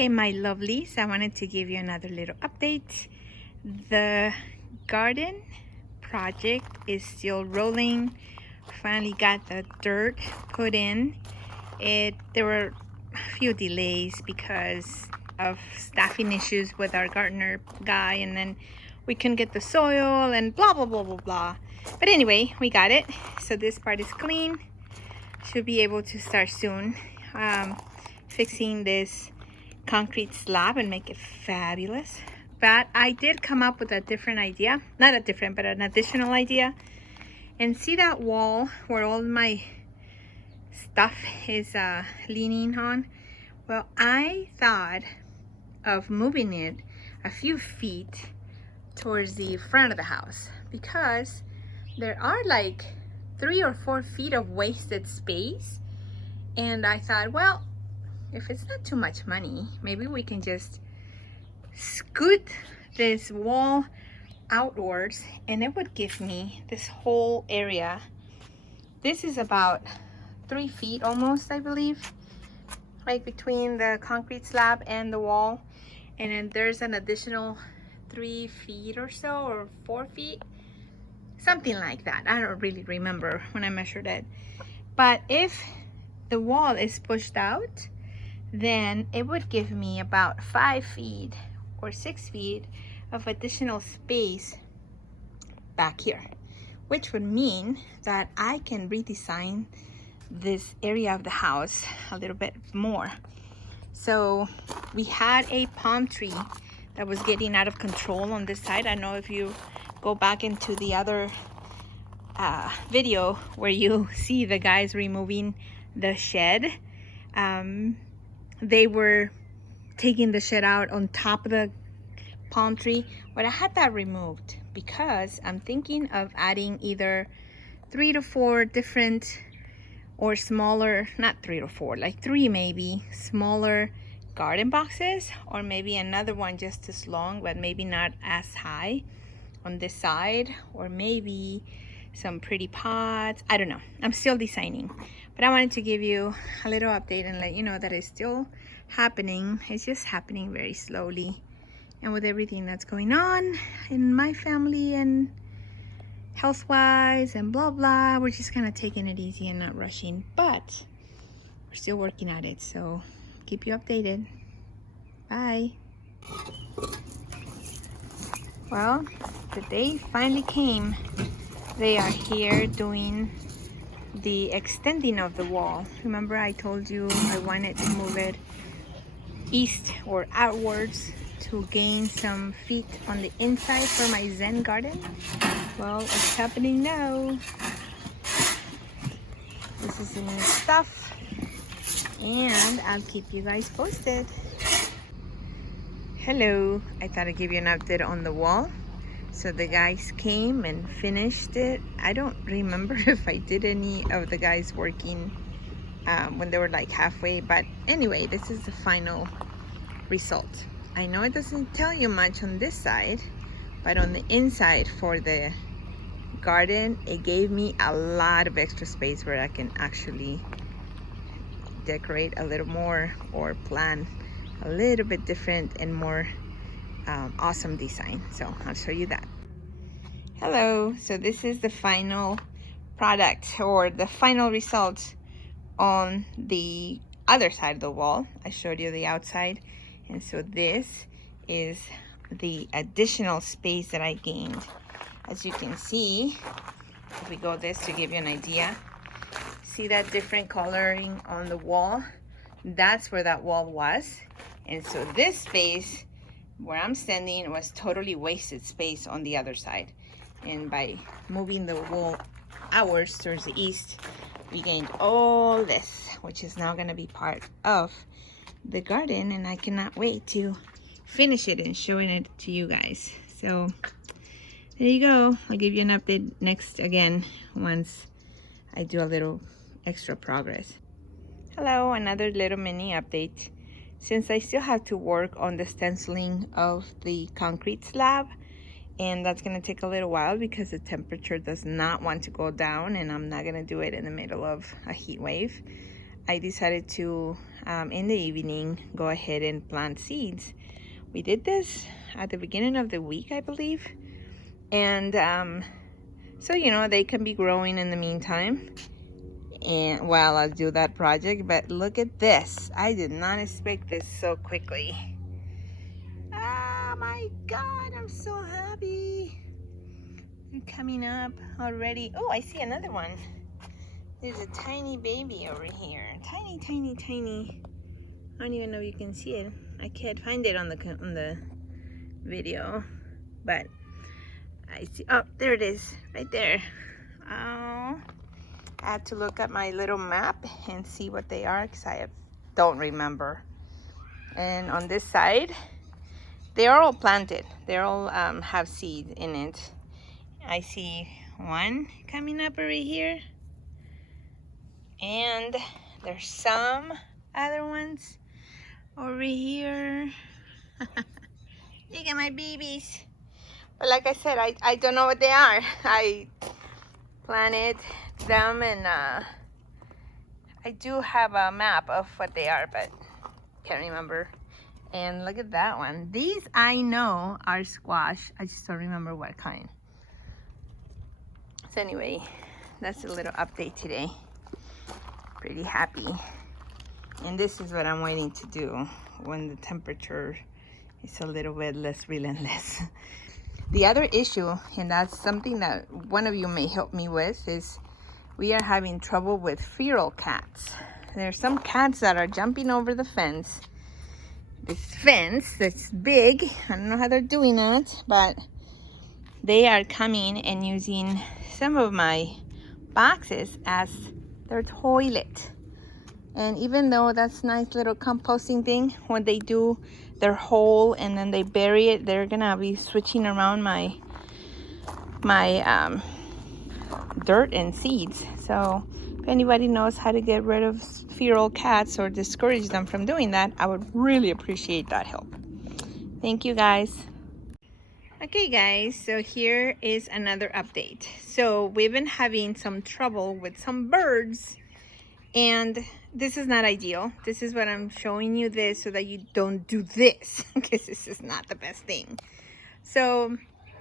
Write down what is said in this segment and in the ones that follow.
Okay, my lovelies, I wanted to give you another little update. The garden project is still rolling. Finally got the dirt put in. There were a few delays because of staffing issues with our gardener guy, and then we couldn't get the soil and blah blah blah blah blah. But anyway, we got it. So this part is clean. Should be able to start soon. Fixing this concrete slab and make it fabulous. But I did come up with a different idea, not a different, but an additional idea. And see that wall where all my stuff is leaning on? Well, I thought of moving it a few feet towards the front of the house, because there are like 3 or 4 feet of wasted space. And I thought, well, if it's not too much money, maybe we can just scoot this wall outwards and it would give me this whole area. This is about 3 feet almost, I believe, right between the concrete slab and the wall. And then there's an additional 3 feet or so, or 4 feet, something like that. I don't really remember when I measured it. But if the wall is pushed out, then it would give me about 5 feet or 6 feet of additional space back here, which would mean that I can redesign this area of the house a little bit more. So we had a palm tree that was getting out of control on this side. I know if you go back into the other video where you see the guys removing the shed, they were taking the shed out on top of the palm tree. But I had that removed because I'm thinking of adding either 3 to 4 different or smaller, not 3 to 4, like 3 maybe, smaller garden boxes, or maybe another one just as long but maybe not as high on this side, or maybe some pretty pots. I don't know, I'm still designing. But I wanted to give you a little update and let you know that it's still happening. It's just happening very slowly. And with everything that's going on in my family and health-wise and blah blah, we're just kind of taking it easy and not rushing. But we're still working at it, so keep you updated. Bye. Well, the day finally came. They are here doing the extending of the wall. Remember I told you I wanted to move it east or outwards to gain some feet on the inside for my Zen garden? Well, it's happening now. This is the new stuff, and I'll keep you guys posted. Hello, I thought I'd give you an update on the wall. So the guys came and finished it. I don't remember if I did any of the guys working when they were like halfway, but anyway, this is the final result. I know it doesn't tell you much on this side, but on the inside for the garden, it gave me a lot of extra space where I can actually decorate a little more or plan a little bit different and more awesome design. So I'll show you that. Hello, so this is the final product, or the final result on the other side of the wall. I showed you the outside, and so this is the additional space that I gained. As you can see, if we go this to give you an idea, see that different coloring on the wall? That's where that wall was. And so this space where I'm standing was totally wasted space on the other side. And by moving the wall outwards towards the east, we gained all this, which is now gonna be part of the garden, and I cannot wait to finish it and showing it to you guys. So there you go. I'll give you an update next again once I do a little extra progress. Hello, another little mini update. Since I still have to work on the stenciling of the concrete slab, and that's gonna take a little while because the temperature does not want to go down, and I'm not gonna do it in the middle of a heat wave. I decided to in the evening, go ahead and plant seeds. We did this at the beginning of the week, I believe. And so, you know, they can be growing in the meantime and while I do that project. But look at this. I did not expect this so quickly. Oh my God, I'm so happy. They're coming up already. Oh, I see another one. There's a tiny baby over here. Tiny, tiny, tiny. I don't even know if you can see it. I can't find it on the video, but I see. Oh, there it is, right there. Oh, I had to look at my little map and see what they are because I don't remember. And on this side, they are all planted. They all have seeds in it. I see one coming up over here, and there's some other ones over here. Look at my babies. But like I said, I don't know what they are. I planted them, and I do have a map of what they are, but can't remember. And look at that one. These I know are squash. I just don't remember what kind. So anyway, that's a little update today. Pretty happy. And this is what I'm waiting to do when the temperature is a little bit less relentless. The other issue, and that's something that one of you may help me with, is we are having trouble with feral cats. There's some cats that are jumping over the fence. This fence that's big, I don't know how they're doing that, but they are coming and using some of my boxes as their toilet. And even though that's a nice little composting thing, when they do their hole and then they bury it, they're gonna be switching around my dirt and seeds. So if anybody knows how to get rid of feral cats or discourage them from doing that, I would really appreciate that help. Thank you, guys. Okay guys, so here is another update. So we've been having some trouble with some birds, and this is not ideal. This is what I'm showing you this so that you don't do this, because this is not the best thing. So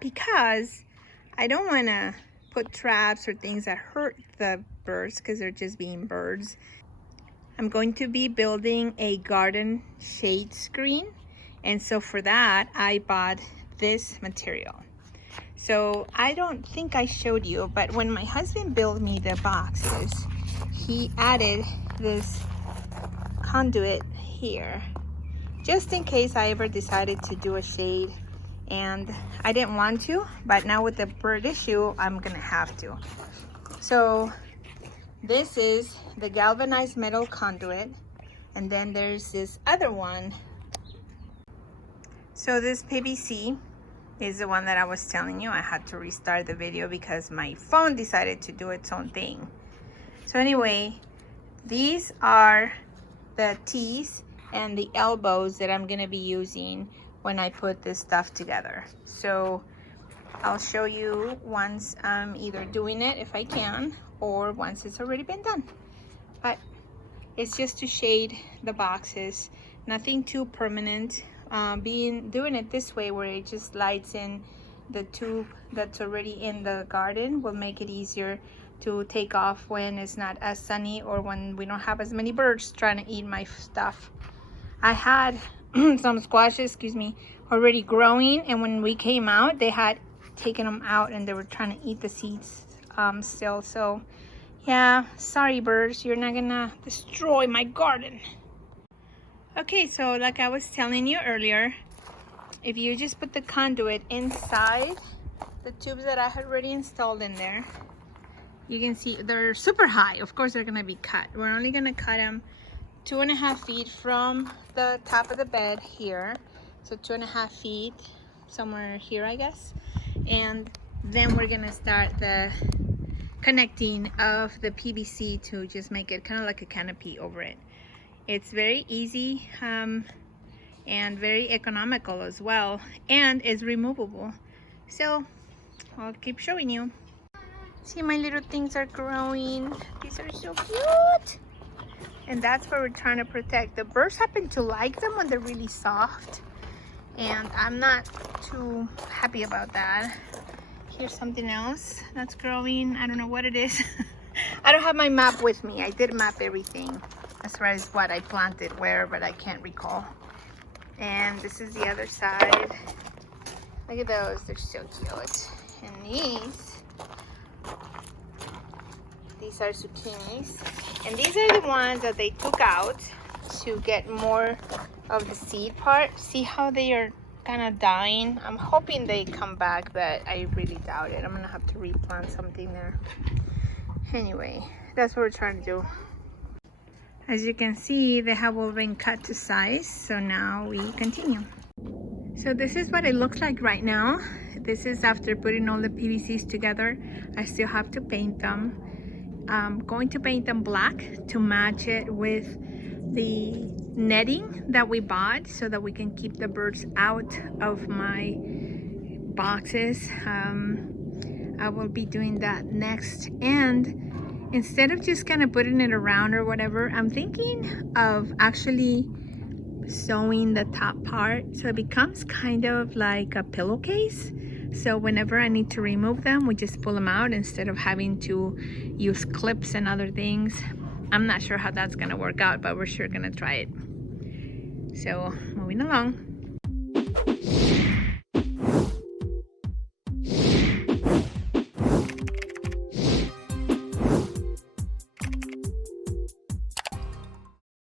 because I don't want to put traps or things that hurt the birds because they're just being birds, I'm going to be building a garden shade screen. And so for that, I bought this material. So I don't think I showed you, but when my husband built me the boxes, he added this conduit here, just in case I ever decided to do a shade. And I didn't want to, but now with the bird issue, I'm gonna have to. So this is the galvanized metal conduit, and then there's this other one. So this PVC is the one that I was telling you. I had to restart the video because my phone decided to do its own thing. So anyway, these are the T's and the elbows that I'm gonna be using when I put this stuff together. So I'll show you once I'm either doing it, if I can, or once it's already been done. But it's just to shade the boxes, nothing too permanent. Doing it this way, where it just lights in the tube that's already in the garden, will make it easier to take off when it's not as sunny or when we don't have as many birds trying to eat my stuff. I had some squashes, already growing, and when we came out, they had taken them out and they were trying to eat the seeds still. So yeah, sorry birds, you're not gonna destroy my garden. Okay, so like I was telling you earlier, if you just put the conduit inside the tubes that I had already installed in there, you can see they're super high. Of course they're gonna be cut. We're only gonna cut them 2.5 feet from the top of the bed here. So 2.5 feet, somewhere here I guess. And then we're gonna start the connecting of the PVC to just make it kind of like a canopy over it. It's very easy and very economical as well, and is removable. So I'll keep showing you. See, my little things are growing. These are so cute. And that's what we're trying to protect. The birds happen to like them when they're really soft, and I'm not too happy about that. Here's something else that's growing. I don't know what it is. I don't have my map with me. I did map everything as far as what I planted where, but I can't recall. And this is the other side. Look at those, they're so cute. And these are zucchinis. And these are the ones that they took out to get more of the seed part. See how they are kind of dying? I'm hoping they come back, but I really doubt it. I'm gonna have to replant something there. Anyway, that's what we're trying to do. As you can see, they have all been cut to size, so now we continue. So this is what it looks like right now. This is after putting all the PVCs together. I still have to paint them. I'm going to paint them black to match it with the netting that we bought so that we can keep the birds out of my boxes. I will be doing that next. And instead of just kind of putting it around or whatever, I'm thinking of actually sewing the top part so it becomes kind of like a pillowcase. So whenever I need to remove them, we just pull them out instead of having to use clips and other things. I'm not sure how that's gonna work out, but we're sure gonna try it. So moving along.